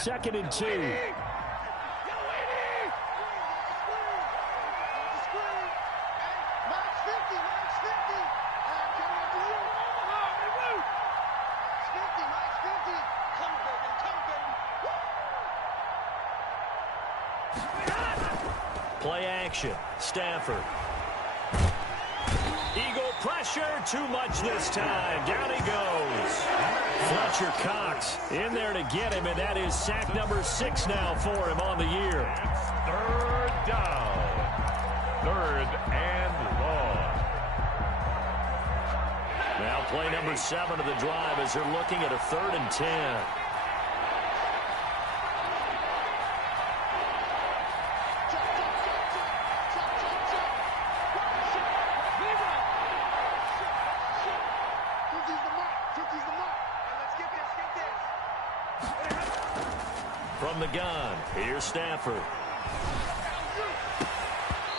2nd and 2. Play action. Stafford. Eagle pressure. Too much this time. Down he goes. Fletcher Cox in there to get him, and that is sack number 6 now for him on the year. Third down. 3rd and long. Now play number 7 of the drive as they're looking at a 3rd and 10. From the gun, here's Stafford.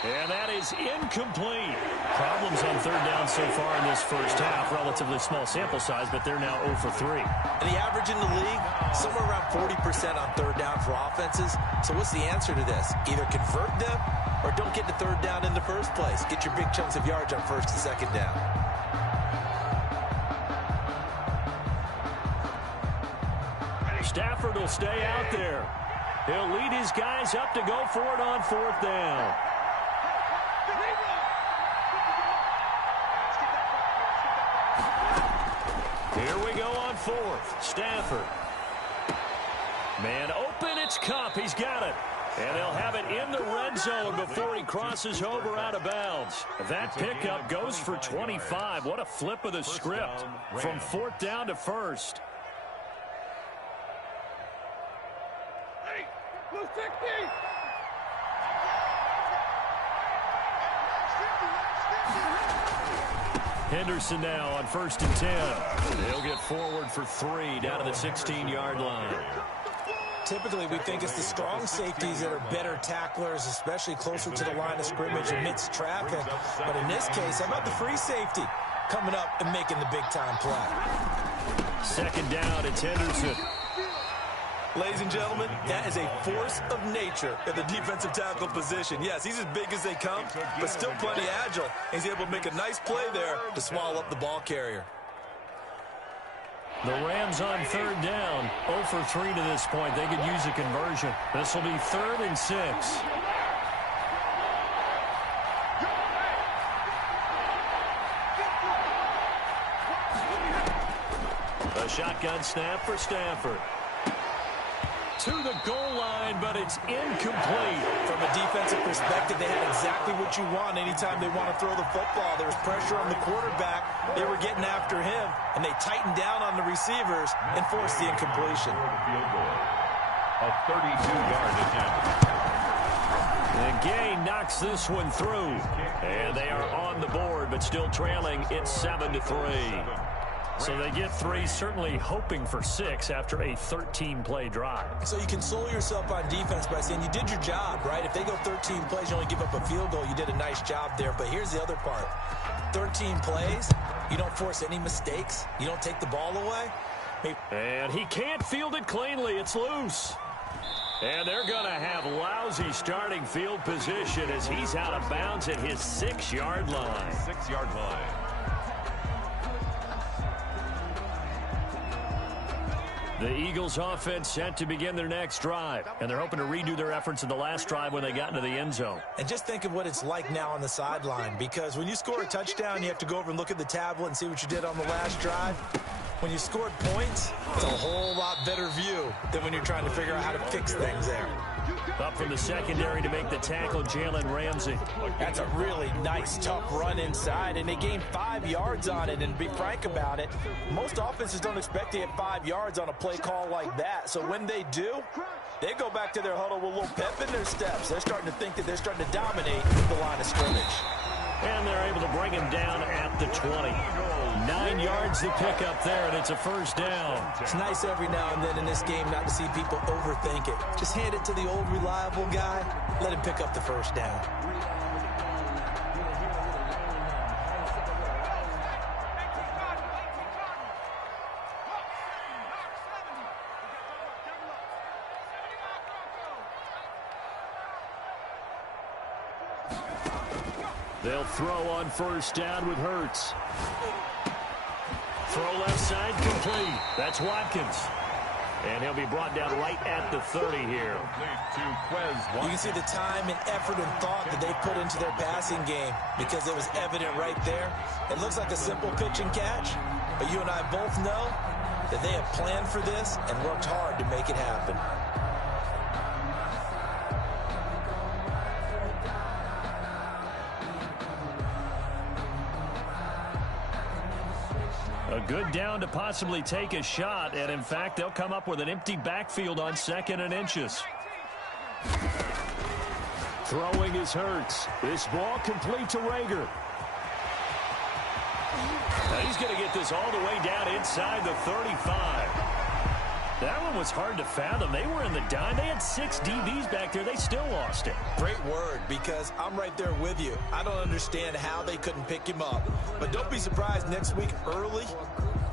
And that is incomplete. Problems on 3rd down so far in this first half. Relatively small sample size, but they're now 0 for 3. And the average in the league, somewhere around 40% on 3rd down for offenses. So what's the answer to this? Either convert them or don't get to 3rd down in the first place. Get your big chunks of yards on 1st and 2nd down. Stafford will stay out there. He'll lead his guys up to go for it on 4th down. Here we go on 4th. Stafford. Man open, it's Cup. He's got it. And they'll have it in the red zone before he crosses over out of bounds. That pickup goes for 25. What a flip of the script from 4th down to 1st. Henderson now on 1st and 10. He'll get forward for 3 down to the 16-yard line. Typically, we think it's the strong safeties that are better tacklers, especially closer to the line of scrimmage amidst traffic. But in this case, how about the free safety coming up and making the big-time play? 2nd down, it's Henderson. Ladies and gentlemen, that is a force of nature at the defensive tackle position. Yes, he's as big as they come, but still plenty agile. He's able to make a nice play there to swallow up the ball carrier. The Rams on 3rd down, 0 for 3 to this point. They could use a conversion. This will be 3rd and 6. A shotgun snap for Stafford. To the goal line, but it's incomplete. From a defensive perspective, they had exactly what you want anytime they want to throw the football. There was pressure on the quarterback. They were getting after him, and they tightened down on the receivers and forced the incompletion. A 32-yard attempt. And Gay knocks this one through. And they are on the board, but still trailing. It's 7 to 3. So they get 3, certainly hoping for 6 after a 13-play drive. So you console yourself on defense by saying you did your job, right? If they go 13 plays, you only give up a field goal, you did a nice job there. But here's the other part. 13 plays, you don't force any mistakes, you don't take the ball away. And he can't field it cleanly. It's loose. And they're going to have lousy starting field position as he's out of bounds at his 6-yard line. 6-yard line. The Eagles offense set to begin their next drive, and they're hoping to redo their efforts in the last drive when they got into the end zone. And just think of what it's like now on the sideline, because when you score a touchdown, you have to go over and look at the tablet and see what you did on the last drive. When you scored points, it's a whole lot better view than when you're trying to figure out how to fix things there. Up from the secondary to make the tackle, Jalen Ramsey. That's a really nice, tough run inside, and they gained 5 yards on it. And to be frank about it, most offenses don't expect to get 5 yards on a play call like that. So when they do, they go back to their huddle with a little pep in their steps. They're starting to think that they're starting to dominate the line of scrimmage. And they're able to bring him down at the 20. 9 yards to pick up there, and it's a 1st down. It's nice every now and then in this game not to see people overthink it. Just hand it to the old reliable guy. Let him pick up the 1st down. They'll throw on first down with Hurts. Throw left side complete. That's Watkins. And he'll be brought down right at the 30 here. You can see the time and effort and thought that they put into their passing game because it was evident right there. It looks like a simple pitch and catch, but you and I both know that they have planned for this and worked hard to make it happen. A good down to possibly take a shot, and in fact, they'll come up with an empty backfield on 2nd and inches. Throwing is Hurts. This ball complete to Rager. Now he's going to get this all the way down inside the 35. That one was hard to fathom. They were in the dime. They had 6 DBs back there. They still lost it. Great word, because I'm right there with you. I don't understand how they couldn't pick him up. But don't be surprised next week early,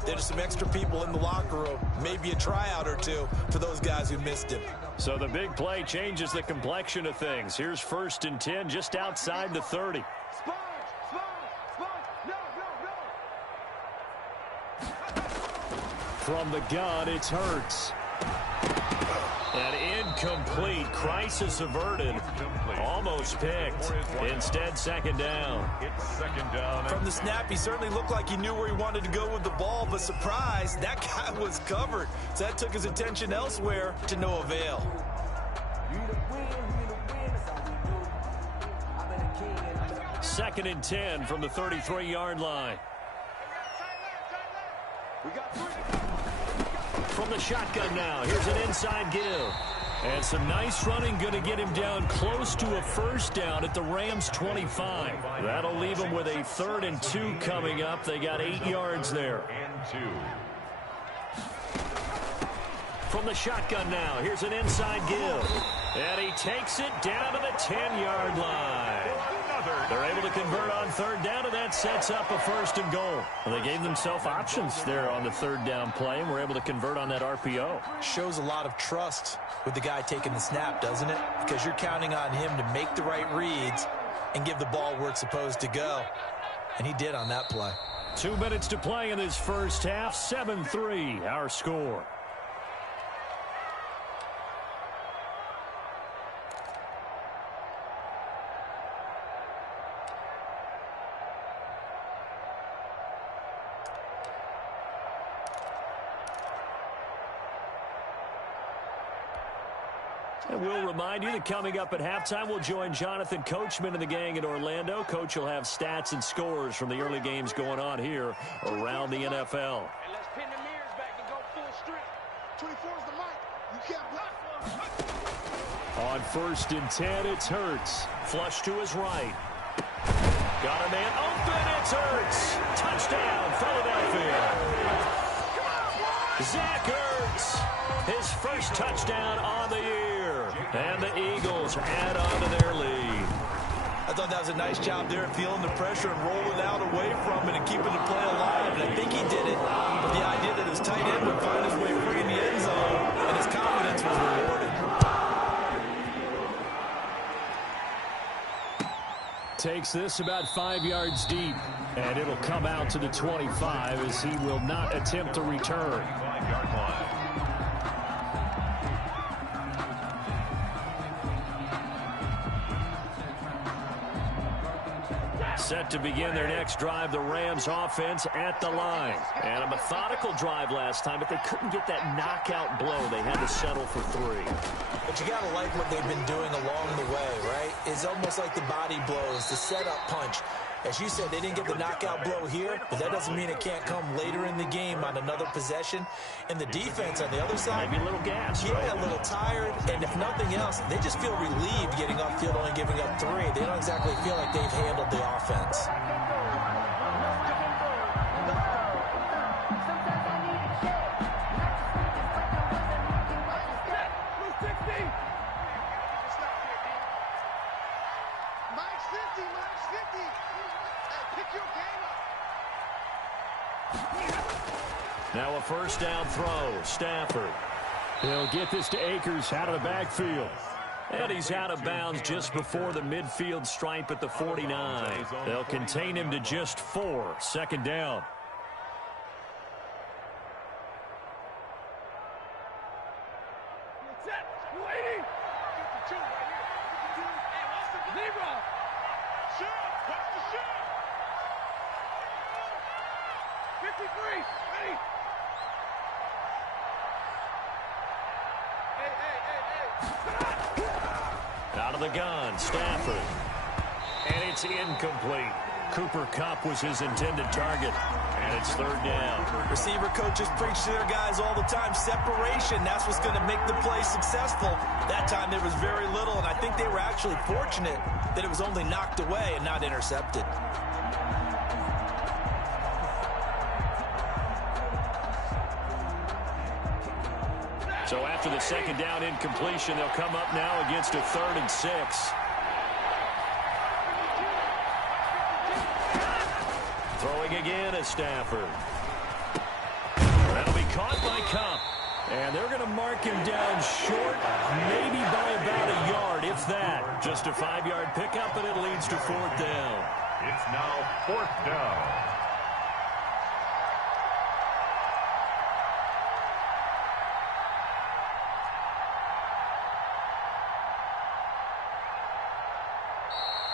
there's some extra people in the locker room. Maybe a tryout or two for those guys who missed him. So the big play changes the complexion of things. Here's 1st and 10 just outside the 30. From the gun, it's Hurts. And incomplete. Crisis averted. Almost picked. Instead, 2nd down. It's 2nd down. From the snap, he certainly looked like he knew where he wanted to go with the ball, but surprise, that guy was covered. So that took his attention elsewhere to no avail. 2nd and 10 from the 33-yard line. From the shotgun now, here's an inside give. And some nice running, going to get him down close to a 1st down at the Rams' 25. That'll leave him with a 3rd and 2 coming up. They got 8 yards there. And 2. From the shotgun now, here's an inside give. And he takes it down to the 10-yard line. They're able to convert on 3rd down, and that sets up a 1st and goal. Well, they gave themselves options there on the 3rd down play, and were able to convert on that RPO. Shows a lot of trust with the guy taking the snap, doesn't it? Because you're counting on him to make the right reads and give the ball where it's supposed to go. And he did on that play. 2 minutes to play in this first half. 7-3, our score. And we'll remind you that coming up at halftime, we'll join Jonathan Coachman and the gang in Orlando. Coach will have stats and scores from the early games going on here around the NFL. And let's pin the mirrors back and go full strength. 24 is the mic. You can't block. On 1st and 10, it's Hurts. Flush to his right. Got a man open. It's Hurts. Touchdown, Philadelphia. Zach Ertz, his first touchdown on the year. And the Eagles add on to their lead. I thought that was a nice job there, feeling the pressure and rolling out away from it and keeping the play alive. And I think he did it. But the idea that his tight end would find his way free in the end zone and his confidence was rewarded. Takes this about 5 yards deep. And it'll come out to the 25 as he will not attempt to return. 5-yard line. Set to begin their next drive, the Rams offense at the line. And a methodical drive last time, but they couldn't get that knockout blow. They had to settle for 3. But you got to like what they've been doing along the way, right? It's almost like the body blows, the setup punch. As you said, they didn't get the knockout blow here, but that doesn't mean it can't come later in the game on another possession. And the defense on the other side, maybe a little gas, yeah, right? A little tired. And if nothing else, they just feel relieved getting upfield, only giving up 3. They don't exactly feel like they've handled the offense. Now a first down throw. Stafford. He'll get this to Akers out of the backfield. And he's out of bounds just before the midfield stripe at the 49. They'll contain him to just 4. Second down. Out of the gun, Stafford. And it's incomplete. Cooper Kupp was his intended target. And it's third down. Receiver coaches preach to their guys all the time. Separation, that's what's going to make the play successful. That time there was very little, and I think they were actually fortunate that it was only knocked away and not intercepted. So after the second down incompletion, they'll come up now against a 3rd and 6. Throwing again is Stafford. That'll be caught by Kupp. And they're going to mark him down short, maybe by about a yard, if that. Just a 5-yard pickup, and it leads to 4th down. It's now 4th down.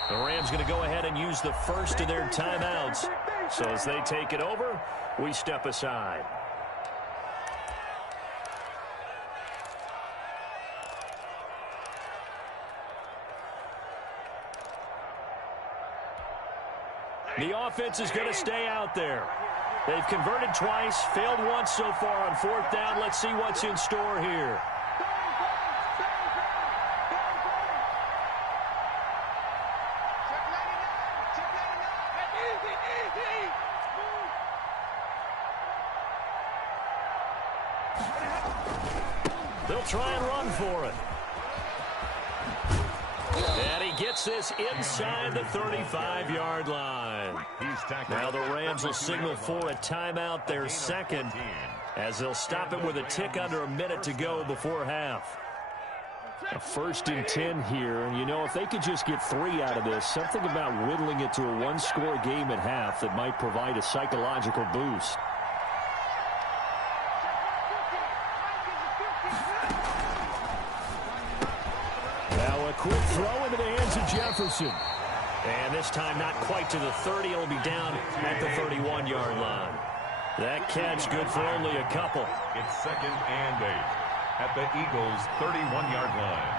The Rams going to go ahead and use the first of their timeouts. So as they take it over, we step aside. The offense is going to stay out there. They've converted twice, failed once so far on 4th down. Let's see what's in store here. They'll try and run for it. And he gets this inside the 35-yard line. Now the Rams will signal for a timeout, their second, as they'll stop it with a tick under a minute to go before half. A 1st and 10 here, and you know, if they could just get 3 out of this, something about whittling it to a 1-score game at half that might provide a psychological boost. Now a quick throw into the hands of Jefferson. And this time not quite to the 30. It'll be down at the 31-yard line. That catch good for only a couple. It's 2nd and 8 at the Eagles' 31-yard line.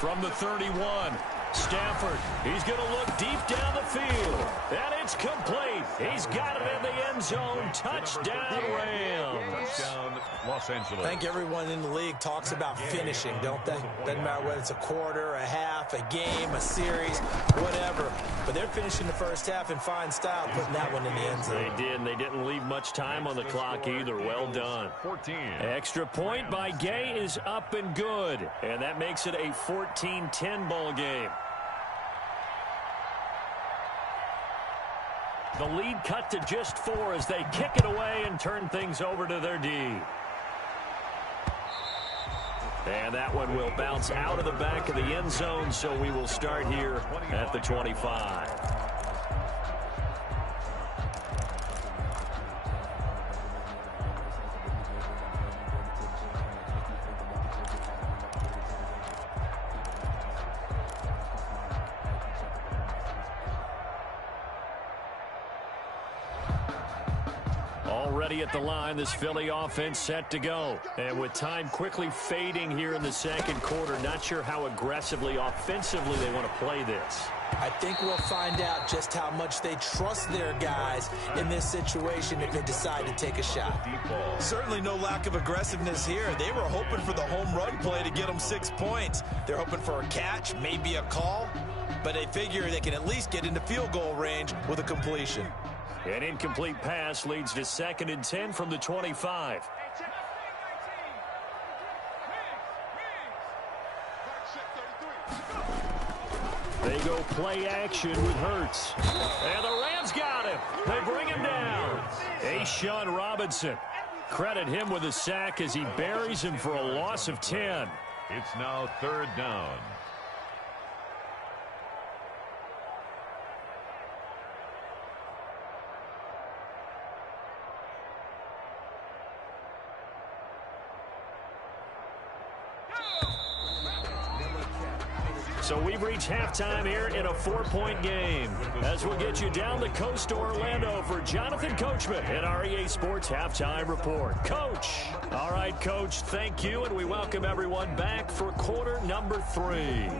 From the 31, Stafford, he's going to look deep down the field. And it's complete. He's got it in the end zone. Touchdown, Rams. Touchdown, Los Angeles. I think everyone in the league talks about finishing, don't they? Doesn't matter whether it's a quarter, a half, a game, a series, whatever. But they're finishing the first half in fine style, putting that one in the end zone. They did, and they didn't leave much time on the clock either. Well done. 14. Extra point by Gay is up and good. And that makes it a 14-10 ball game. The lead cut to just 4 as they kick it away and turn things over to their D. And that one will bounce out of the back of the end zone, so we will start here at the 25. Already at the line, this Philly offense set to go. And with time quickly fading here in the second quarter, not sure how aggressively, offensively they want to play this. I think we'll find out just how much they trust their guys in this situation if they decide to take a shot. Certainly no lack of aggressiveness here. They were hoping for the home run play to get them 6 points. They're hoping for a catch, maybe a call, but they figure they can at least get into field goal range with a completion. An incomplete pass leads to 2nd and 10 from the 25. They go play action with Hurts. And the Rams got him. They bring him down. Kjohnson5jr's. Credit him with a sack as he buries him for a loss of 10. It's now 3rd down. So we've reached halftime here in a 4-point game. As we'll get you down the coast to Orlando for Jonathan Coachman in our EA Sports Halftime Report. Coach. All right, Coach, thank you, and we welcome everyone back for quarter number 3.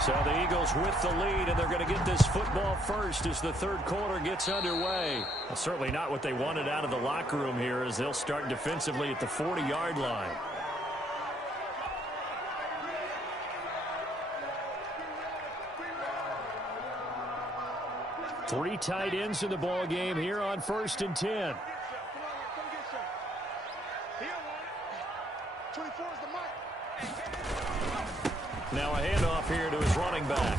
So the Eagles with the lead, and they're going to get this football first as the third quarter gets underway. Well, certainly not what they wanted out of the locker room here as they'll start defensively at the 40-yard line. Three tight ends in the ball game here on 1st and 10. Now a handoff here to his running back.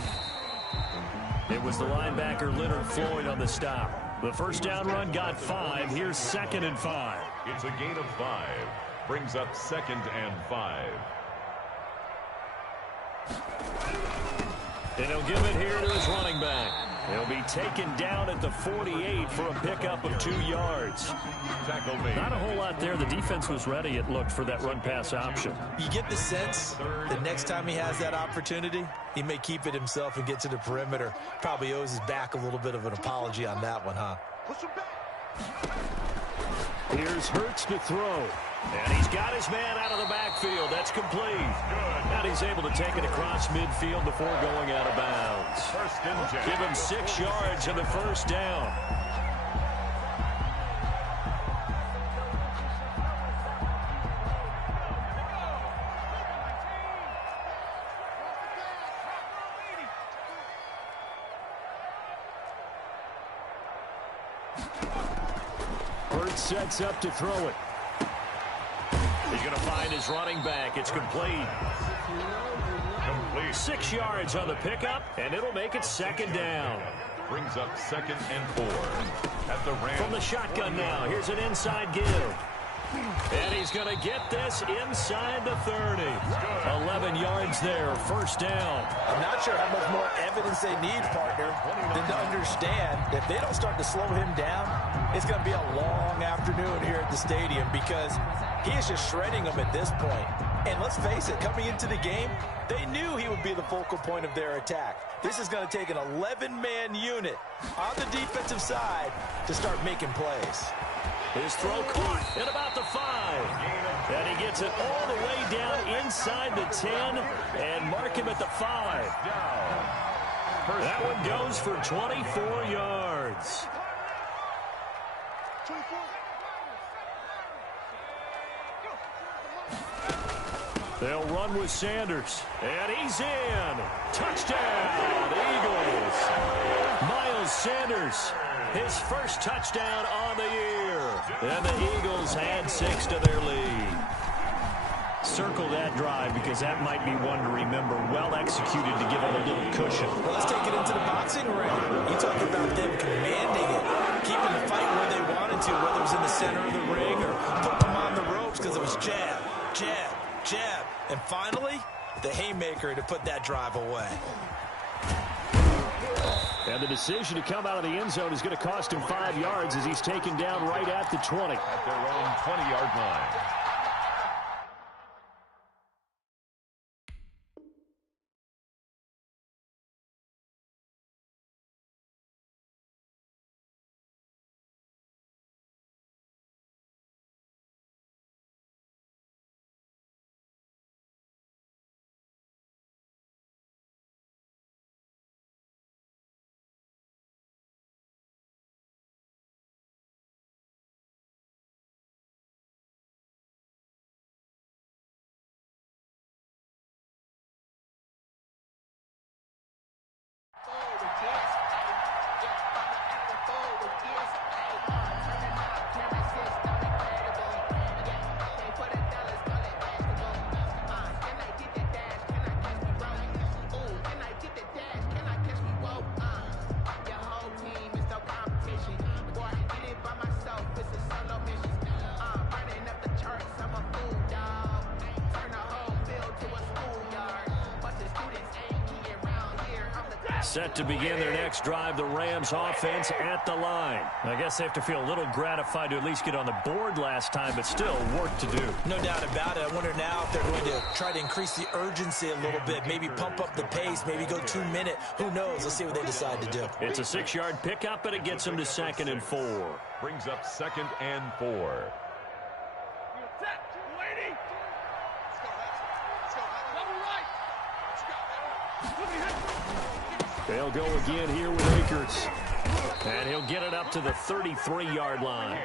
It was the linebacker Leonard Floyd on the stop. The first down run got 5. Here's 2nd and 5. It's a gain of 5. Brings up 2nd and 5. And he'll give it here to his running back. He'll be taken down at the 48 for a pickup of 2 yards. Tackle made. Not a whole lot there. The defense was ready, it looked, for that run-pass option. You get the sense that next time he has that opportunity, he may keep it himself and get to the perimeter. Probably owes his back a little bit of an apology on that one, huh? Here's Hurts to throw. And he's got his man out of the backfield. That's complete. And he's able to take it across midfield before going out of bounds. 1st and 10. Give him 6 yards on the first down. Hurts sets up to throw it. He's going to find his running back. It's complete. 6 yards on the pickup, and it'll make it 2nd down. Brings up 2nd and 4. At the Rams. From the shotgun now, here's an inside give. And he's going to get this inside the 30. 11 yards there, 1st down. I'm not sure how much more evidence they need, partner, than to understand if they don't start to slow him down, it's going to be a long afternoon here at the stadium because he is just shredding them at this point. And let's face it, coming into the game, they knew he would be the focal point of their attack. This is going to take an 11-man unit on the defensive side to start making plays. His throw caught at about the 5. And he gets it all the way down inside the 10 and mark him at the 5. That one goes for 24 yards. They'll run with Sanders. And he's in. Touchdown, Eagles. Miles Sanders, his first touchdown on the year. And the Eagles add 6 to their lead. Circle that drive because that might be one to remember. Well executed to give them a little cushion. Well, let's take it into the boxing ring. You talk about them commanding it, keeping the fight where they wanted to, whether it was in the center of the ring or putting them on the ropes because it was jab, jab, jab. And finally, the haymaker to put that drive away. And the decision to come out of the end zone is going to cost him 5 yards as he's taken down right at the 20. At their own 20-yard line. Set to begin their next drive, the Rams offense at the line. I guess they have to feel a little gratified to at least get on the board last time, but still work to do. No doubt about it. I wonder now if they're going to try to increase the urgency a little bit, maybe pump up the pace, maybe go 2 minute. Who knows? Let's see what they decide to do. It's a 6-yard pickup, and it gets them to 2nd and 4. Brings up 2nd and 4. They'll go again here with Akers. And he'll get it up to the 33-yard line.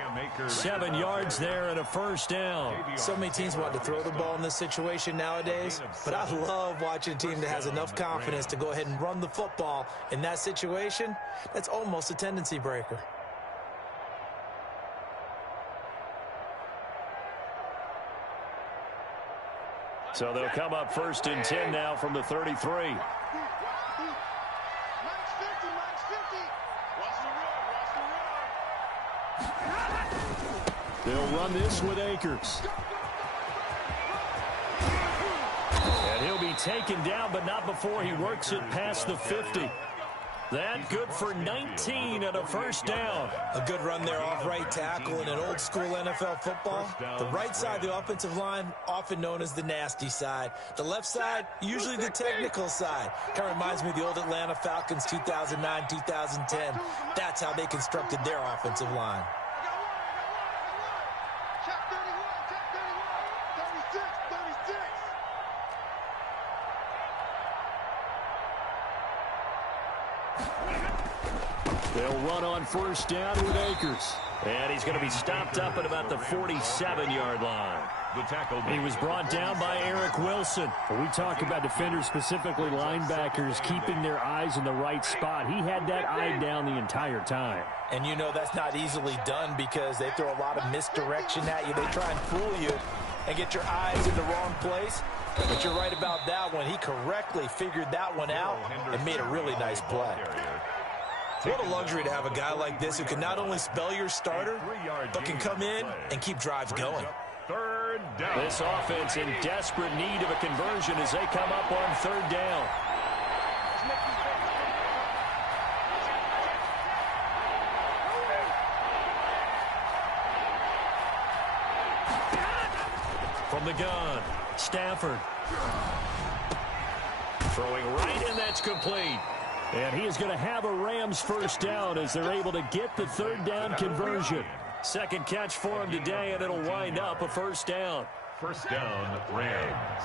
7 yards there and a first down. So many teams want to throw the ball in this situation nowadays, but I love watching a team that has enough confidence to go ahead and run the football. In that situation, that's almost a tendency breaker. So they'll come up 1st and 10 now from the 33. They'll run this with Akers. And he'll be taken down, but not before he works it past the 50. That good for 19 and a first down. A good run there off right tackle in an old school NFL football. The right side of the offensive line, often known as the nasty side. The left side, usually the technical side. Kind of reminds me of the old Atlanta Falcons 2009, 2010. That's how they constructed their offensive line. They'll run on 1st down with Akers. And he's going to be stopped up at about the 47-yard line. He was brought down by Eric Wilson. We talk about defenders, specifically linebackers, keeping their eyes in the right spot. He had that eye down the entire time. And you know that's not easily done because they throw a lot of misdirection at you. They try and fool you and get your eyes in the wrong place. But you're right about that one. He correctly figured that one out and made a really nice play. What a luxury to have a guy like this who can not only spell your starter, but can come in and keep drives going. 3rd down. This offense in desperate need of a conversion as they come up on 3rd down. From the gun, Stafford. Throwing right, and that's complete. And he is going to have a Rams first down as they're able to get the 3rd down conversion. Second catch for him today, and it'll wind up a first down. First down, Rams.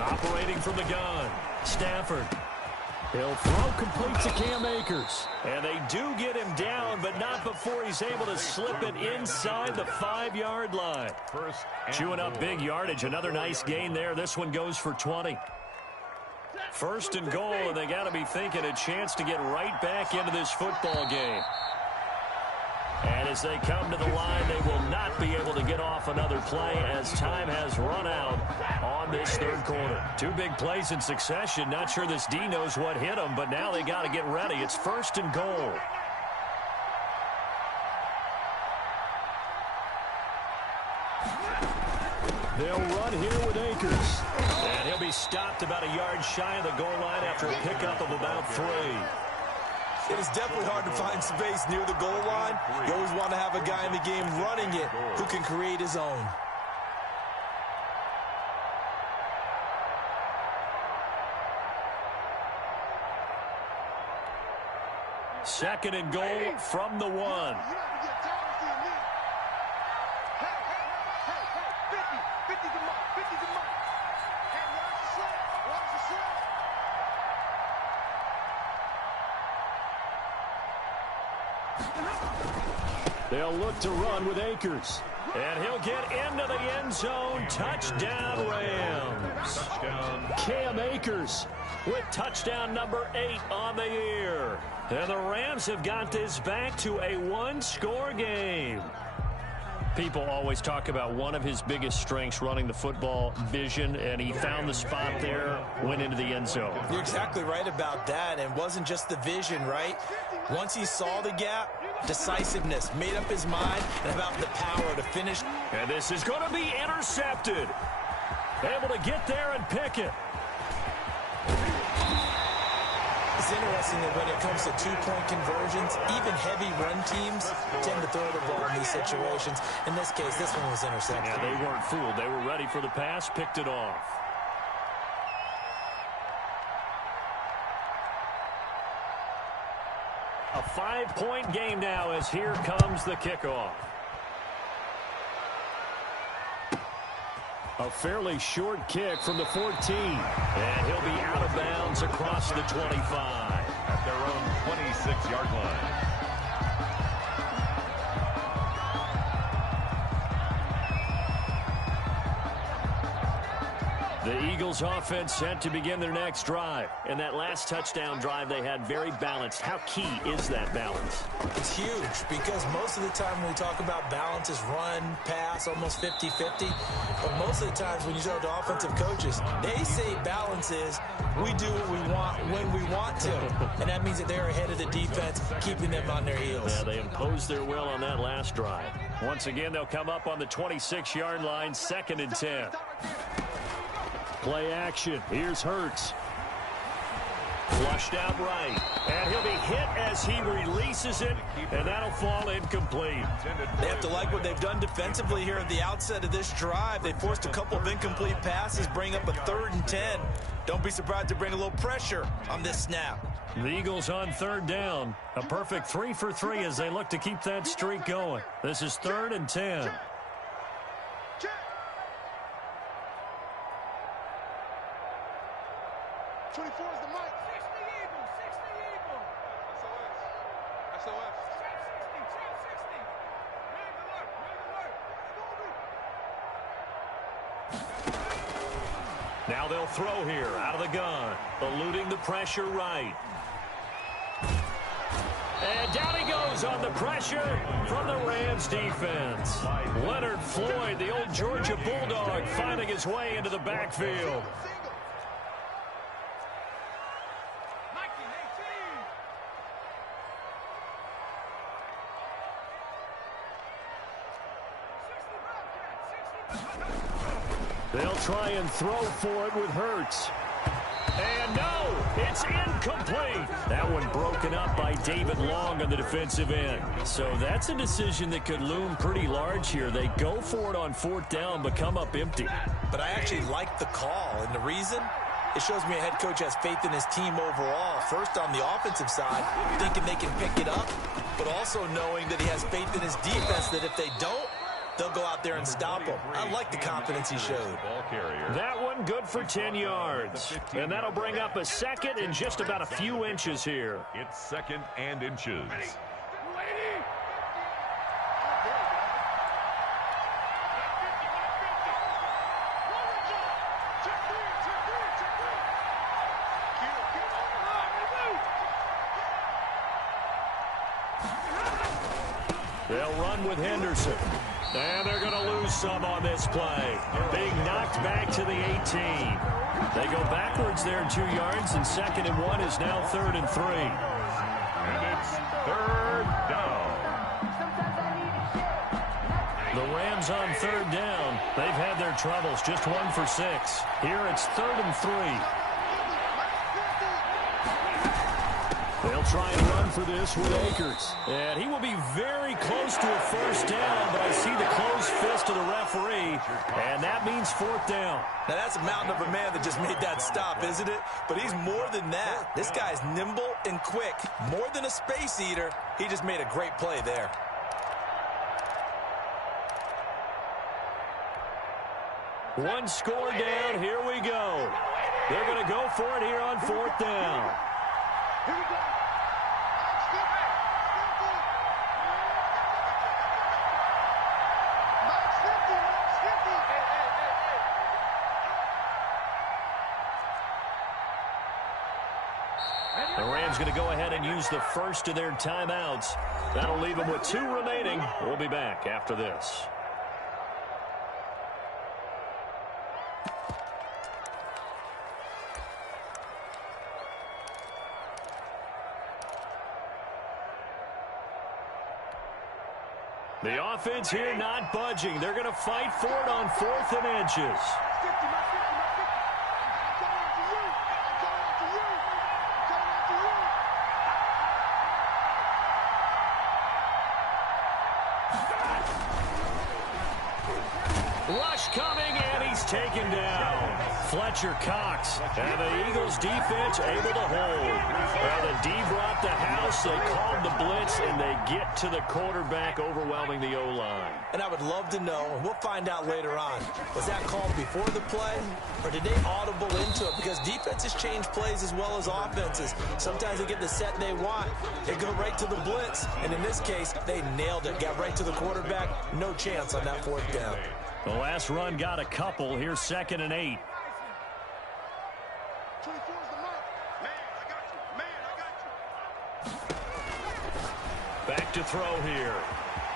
Operating from the gun, Stafford. He'll throw complete to Cam Akers. And they do get him down, but not before he's able to slip it inside the 5-yard line. Chewing up big yardage. Another nice gain there. This one goes for 20. 1st and goal, and they got to be thinking a chance to get right back into this football game. And as they come to the line, they will not be able to get off another play as time has run out on this 3rd quarter. 2 big plays in succession. Not sure this D knows what hit them, but now they got to get ready. It's 1st and goal. They'll run here with Akers. And he'll be stopped about a yard shy of the goal line after a pickup of about 3. It is definitely hard to find space near the goal line. You always want to have a guy in the game running it who can create his own. Second and goal from the 1. They'll look to run with Akers. And he'll get into the end zone. Touchdown, Rams. Touchdown. Cam Akers with touchdown number 8 on the year. And the Rams have got this back to a 1-score game. People always talk about one of his biggest strengths running the football, vision, and he found the spot there, went into the end zone. You're exactly right about that, and it wasn't just the vision, right? Once he saw the gap, decisiveness, made up his mind, and about the power to finish. And this is going to be intercepted. Able to get there and pick it. It's interesting that when it comes to two-point conversions, even heavy run teams tend to throw the ball in these situations. In this case, this one was intercepted. Yeah, they weren't fooled. They were ready for the pass, picked it off. A 5-point game now as here comes the kickoff. A fairly short kick from the 14. And he'll be out of bounds across the 25. At their own 26-yard line. The Eagles offense set to begin their next drive. And that last touchdown drive they had very balanced. How key is that balance? It's huge because most of the time when we talk about balance is run, pass, almost 50-50. But most of the times when you talk to offensive coaches, they say balance is we do what we want when we want to. And that means that they're ahead of the defense, keeping them on their heels. Yeah, they imposed their will on that last drive. Once again, they'll come up on the 26-yard line, 2nd and 10. Play action. Here's Hurts. Flushed out right. And he'll be hit as he releases it, and that'll fall incomplete. They have to like what they've done defensively here at the outset of this drive. They forced a couple of incomplete passes, bring up a 3rd and 10. Don't be surprised to bring a little pressure on this snap. The Eagles on 3rd down. A perfect 3 for 3 as they look to keep that streak going. This is 3rd and 10. 24 is the mic. 60 Eagles, 60 Eagles. SOS. SOS. Trap 60. Ready to work, Now they'll throw here out of the gun. Eluding the pressure right. And down he goes on the pressure from the Rams defense. Leonard Floyd, the old Georgia Bulldog, finding his way into the backfield. They'll try and throw for it with Hurts. And no, it's incomplete. That one broken up by David Long on the defensive end. So that's a decision that could loom pretty large here. They go for it on 4th down, but come up empty. But I actually like the call, and the reason? It shows me a head coach has faith in his team overall. First, on the offensive side, thinking they can pick it up, but also knowing that he has faith in his defense that if they don't, they'll go out there and stop him. I like the confidence he showed. That one good for 10 yards. And that'll bring up a 2nd and just about a few inches here. It's 2nd and inches. They'll run with Henderson. And they're going to lose some on this play. Being knocked back to the 18. They go backwards there 2 yards, and 2nd and 1 is now 3rd and 3. And it's 3rd down. The Rams on 3rd down. They've had their troubles, just 1 for 6. Here it's 3rd and 3. They'll try and run for this with Akers. And he will be very close to a 1st down, but I see the closed fist of the referee, and that means 4th down. Now, that's a mountain of a man that just made that stop, isn't it? But he's more than that. This guy's nimble and quick. More than a space eater, he just made a great play there. One score down, here we go. They're going to go for it here on 4th down. Here we go. The Rams going to go ahead and use the first of their timeouts. That'll leave them with 2 remaining. We'll be back after this. The offense here not budging. They're going to fight for it on 4th and inches. Rush coming, and he's taken down. Fletcher Cox, and the Eagles defense able to hold. Well, the D brought the house, they called the blitz, and they get to the quarterback, overwhelming the O-line. And I would love to know, and we'll find out later on, was that called before the play, or did they audible into it? Because defenses change plays as well as offenses. Sometimes they get the set they want, they go right to the blitz, and in this case, they nailed it, got right to the quarterback, no chance on that 4th down. The last run got a couple. Here's 2nd and 8. Back to throw here.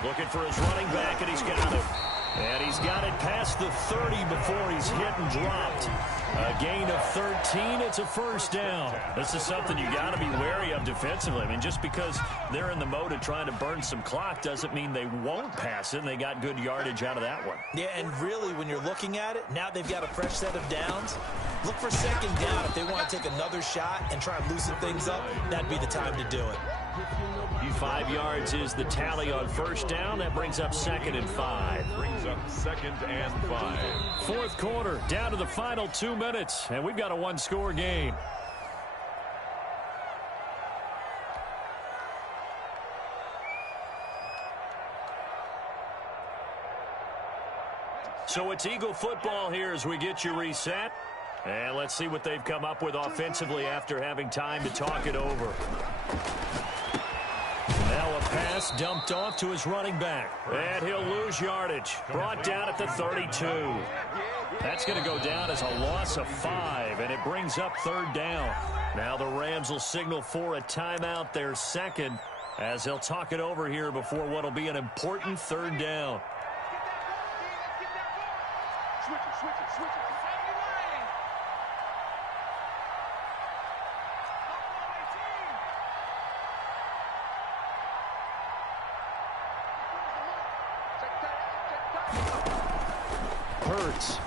Looking for his running back, and he's got it. And he's got it past the 30 before he's hit and dropped. A gain of 13, it's a 1st down. This is something you got to be wary of defensively. I mean, just because they're in the mode of trying to burn some clock doesn't mean they won't pass it, and they got good yardage out of that one. Yeah, and really, when you're looking at it, now they've got a fresh set of downs. Look for 2nd down. If they want to take another shot and try and loosen things up, that'd be the time to do it. 5 yards is the tally on 1st down. That brings up 2nd and 5. Brings up 2nd and 5. 4th quarter, down to the final 2 minutes, and we've got a 1-score game. So it's Eagle football here as we get you reset. And let's see what they've come up with offensively after having time to talk it over. Now a pass dumped off to his running back. And he'll lose yardage. Brought down at the 32. That's going to go down as a loss of 5, and it brings up 3rd down. Now the Rams will signal for a timeout, their 2nd, as they'll talk it over here before what will be an important 3rd down. Hurts.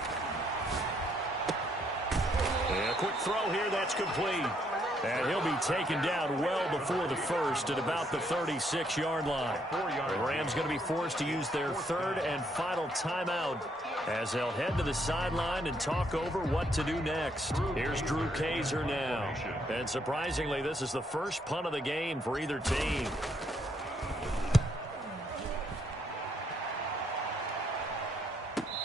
And a quick throw here, that's complete. And he'll be taken down well before the 1st at about the 36-yard line. The Rams going to be forced to use their 3rd and final timeout as they'll head to the sideline and talk over what to do next. Here's Drew Kaiser now. And surprisingly, this is the first punt of the game for either team.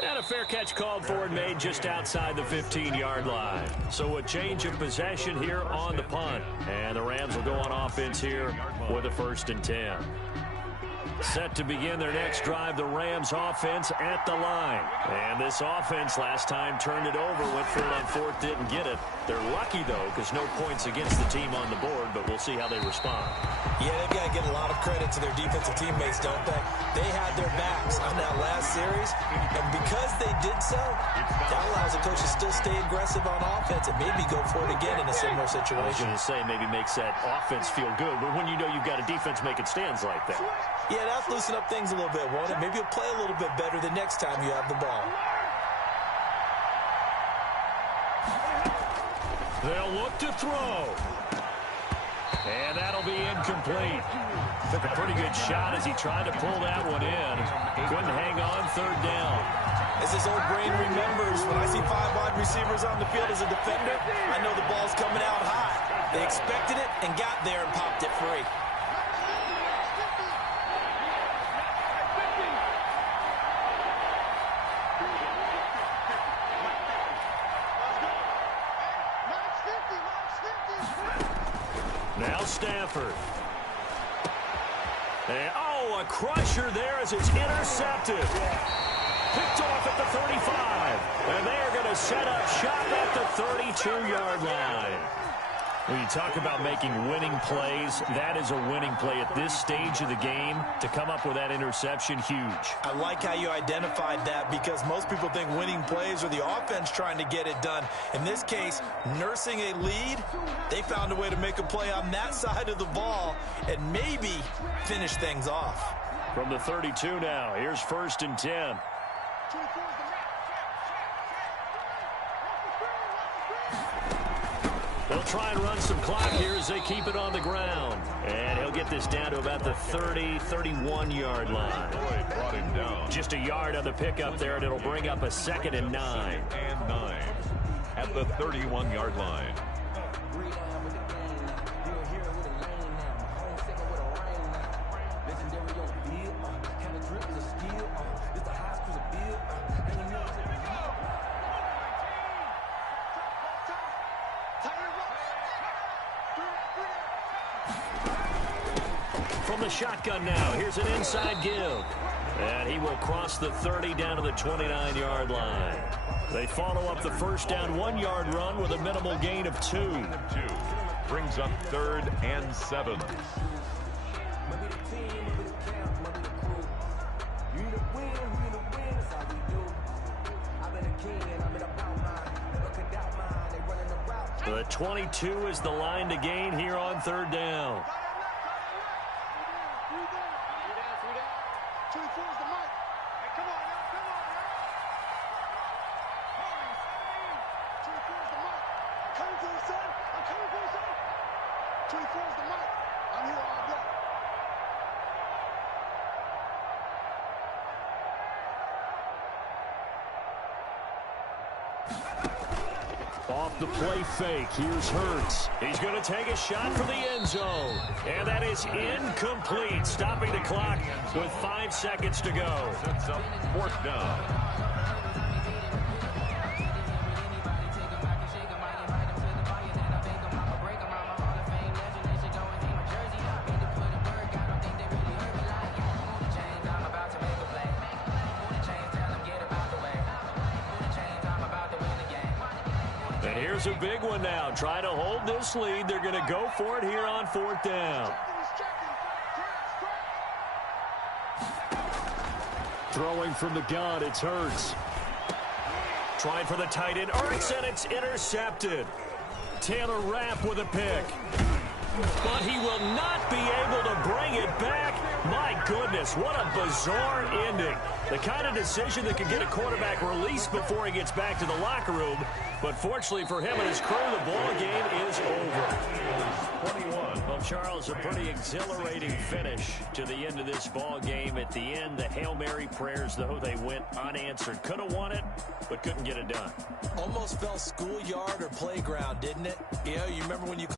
And a fair catch called for and made just outside the 15-yard line. So a change of possession here on the punt. And the Rams will go on offense here with a 1st and 10. Set to begin their next drive, the Rams offense at the line. And this offense last time turned it over, went for it on 4th, didn't get it. They're lucky, though, because no points against the team on the board, but we'll see how they respond. Yeah, they've got to get a lot of credit to their defensive teammates, don't they? They had their backs on that last series, and because they did so, that allows the coach to still stay aggressive on offense and maybe go for it again in a similar situation. I was going to say maybe makes that offense feel good, but when you know you've got a defense making stands like that. Yeah, that'll loosen up things a little bit, won't it? Maybe you'll play a little bit better the next time you have the ball. They'll look to throw. And that'll be incomplete. Took a pretty good shot as he tried to pull that one in. Couldn't hang on 3rd down. As his old brain remembers, when I see 5 wide receivers on the field as a defender, I know the ball's coming out high. They expected it and got there and popped it free. Now Stafford. And, a crusher there as it's intercepted. Picked off at the 35. And they are going to set up shop at the 32-yard line. When you talk about making winning plays, that is a winning play at this stage of the game. To come up with that interception, huge. I like how you identified that because most people think winning plays are the offense trying to get it done. In this case, nursing a lead, they found a way to make a play on that side of the ball and maybe finish things off. From the 32 now, here's 1st and 10. They'll try and run some clock here as they keep it on the ground. And he'll get this down to about the 30, 31-yard line. Boyd brought him down. Just a yard on the pickup there, and it'll bring up a 2nd and 9. And 9 at the 31-yard line. From the shotgun now, here's an inside give. And he will cross the 30 down to the 29-yard line. They follow up the first down 1-yard run with a minimal gain of 2. Brings up 3rd and 7. The 22 is the line to gain here on 3rd down. Off the play fake, here's Hurts. He's going to take a shot for the end zone. And that is incomplete, stopping the clock with 5 seconds to go. Sets up 4th down. Here's a big one now. Try to hold this lead. They're going to go for it here on 4th down. Throwing from the gun, it's Hurts. Trying for the tight end, Ertz, and it's intercepted. Taylor Rapp with a pick. But he will not be able to bring it back. My goodness, what a bizarre ending. The kind of decision that could get a quarterback released before he gets back to the locker room. But fortunately for him and his crew, the ball game is over. 21. Well, Charles, a pretty exhilarating finish to the end of this ball game. At the end, the Hail Mary prayers, though, they went unanswered. Could have won it, but couldn't get it done. Almost felt schoolyard or playground, didn't it? You know, you remember when you